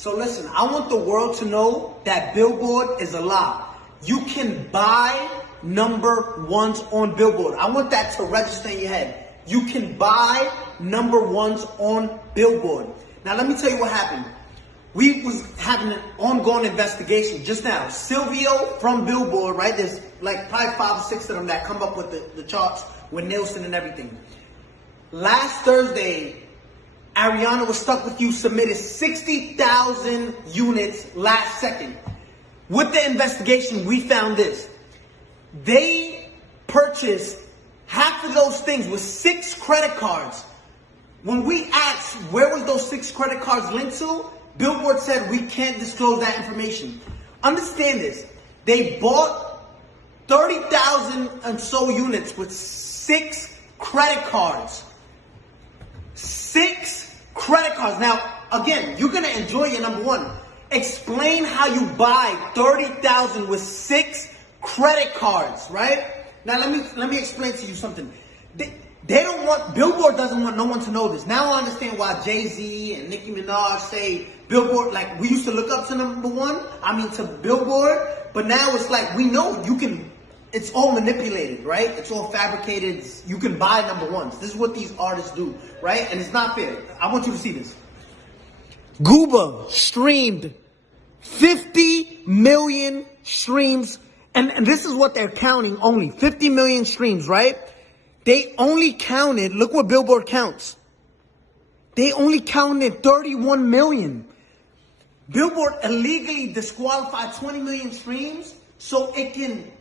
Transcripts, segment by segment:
So listen, I want the world to know that Billboard is a lie. You can buy number ones on Billboard. I want that to register in your head. You can buy number ones on Billboard. Now let me tell you what happened. We was having an ongoing investigation just now. Silvio from Billboard, right? There's like probably 5 or 6 of them that come up with the charts with Nielsen and everything. Last Thursday, Ariana Was Stuck With You submitted 60,000 units last second. With the investigation, we found this. They purchased half of those things with 6 credit cards. When we asked where was those 6 credit cards linked to, Billboard said we can't disclose that information. Understand this. They bought 30,000 and so units with 6 credit cards. 6 credit cards. Now, again, you're going to enjoy your number one. Explain how you buy 30,000 with 6 credit cards, right? Now, let me explain to you something. They don't want, Billboard doesn't want no one to know this. Now I understand why Jay-Z and Nicki Minaj say Billboard, like we used to look up to number one, to Billboard, but now it's like we know you can, it's all manipulated, right? It's all fabricated. You can buy number ones. This is what these artists do, right? And it's not fair. I want you to see this. Gooba streamed 50 million streams, and this is what they're counting only, 50 million streams, right? They only counted, look what Billboard counts. They only counted 31 million. Billboard illegally disqualified 20 million streams so it can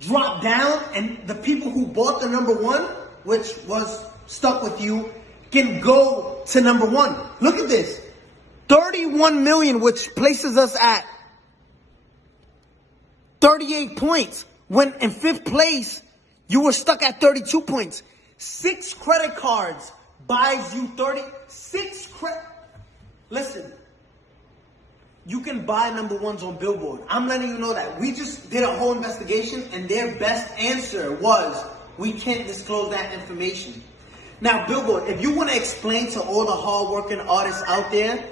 drop down and the people who bought the number one, which was Stuck With You, can go to number one. Look at this. 31 million, which places us at 38 points. When in 5th place, you were stuck at 32 points. 6 credit cards buys you 36 credit. Listen, you can buy number ones on Billboard. I'm letting you know that. We just did a whole investigation and their best answer was, we can't disclose that information. Now, Billboard, if you want to explain to all the hard-working artists out there,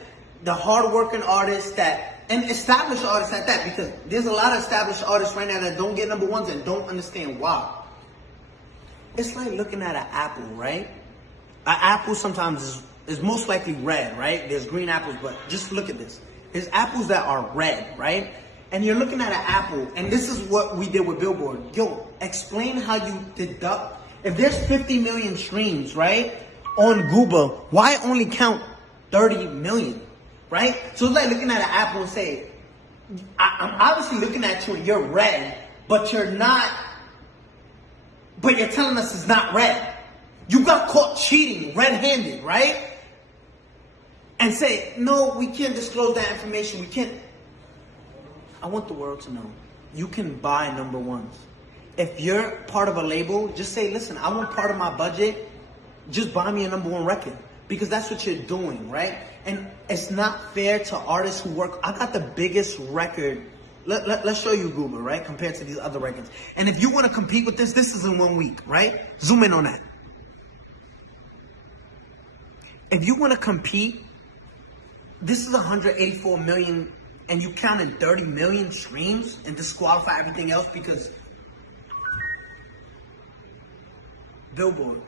the hard-working artists and established artists at that, because there's a lot of established artists right now that don't get number ones and don't understand why. It's like looking at an apple, right? An apple sometimes is most likely red, right? There's green apples, but just look at this. There's apples that are red, right? And you're looking at an apple, and this is what we did with Billboard. Yo, explain how you deduct. If there's 50 million streams, right, on Gooba, why only count 30 million, right? So it's like looking at an apple and say, I'm obviously looking at you and you're red, but you're not. But you're telling us it's not red. You got caught cheating red-handed, right? And say, no, we can't disclose that information. We can't. I want the world to know. You can buy number ones. If you're part of a label, just say, listen, I want part of my budget. Just buy me a number one record. Because that's what you're doing, right? And it's not fair to artists who work. I got the biggest record. Let's show you Google, right? Compared to these other records. And if you want to compete with this is in 1 week, right? Zoom in on that. If you want to compete, this is 184 million and you counted 30 million streams and disqualify everything else because Billboard.